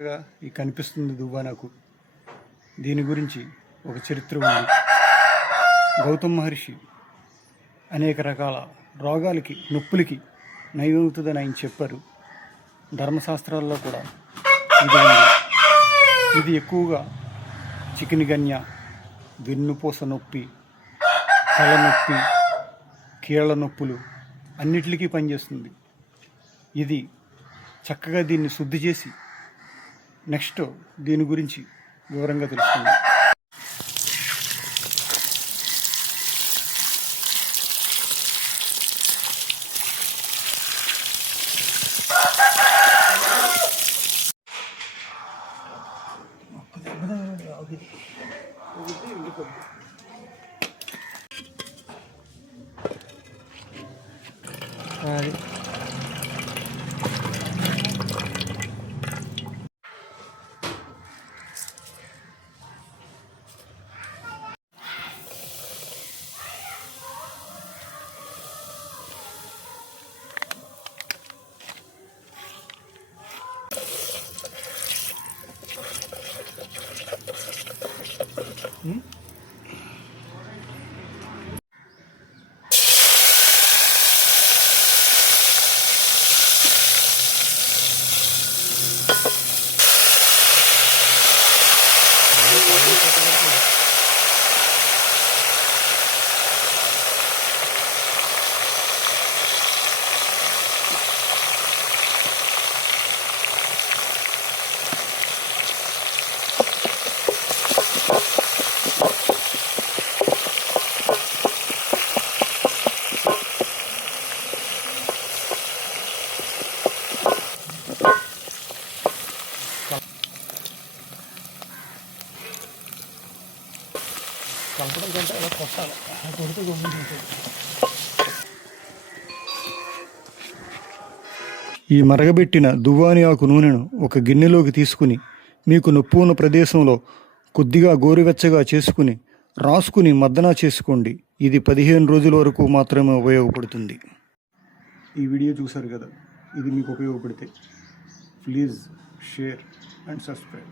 ఈ కనిపిస్తుంది దువ్వ నాకు. దీని గురించి ఒక చరిత్ర ఉంది. గౌతమ మహర్షి అనేక రకాల రోగాలకి నొప్పులకి నయమవుతుందని ఆయన చెప్పారు. ధర్మశాస్త్రాల్లో కూడా ఇది ఉంది. ఇది ఎక్కువగా చికెన్ గన్య, వెన్నుపూస నొప్పి, తలనొప్పి, కీళ్ళ నొప్పులు అన్నిటికీ పనిచేస్తుంది. ఇది చక్కగా దీన్ని శుద్ధి చేసి నెక్స్ట్ దీని గురించి వివరంగా తెలుస్తుంది. కలపడం కంటే అలా కొట్టాలి. కొడితే ఈ మరగబెట్టిన దువ్వాని ఆకు నూనెను ఒక గిన్నెలోకి తీసుకుని మీకు నొప్పి ఉన్న ప్రదేశంలో కొద్దిగా గోరువెచ్చగా చేసుకుని రాసుకుని మద్దనా చేసుకోండి. ఇది 15 రోజుల వరకు మాత్రమే ఉపయోగపడుతుంది. ఈ వీడియో చూసారు కదా, ఇది మీకు ఉపయోగపడితే ప్లీజ్ షేర్ అండ్ సబ్స్క్రైబ్.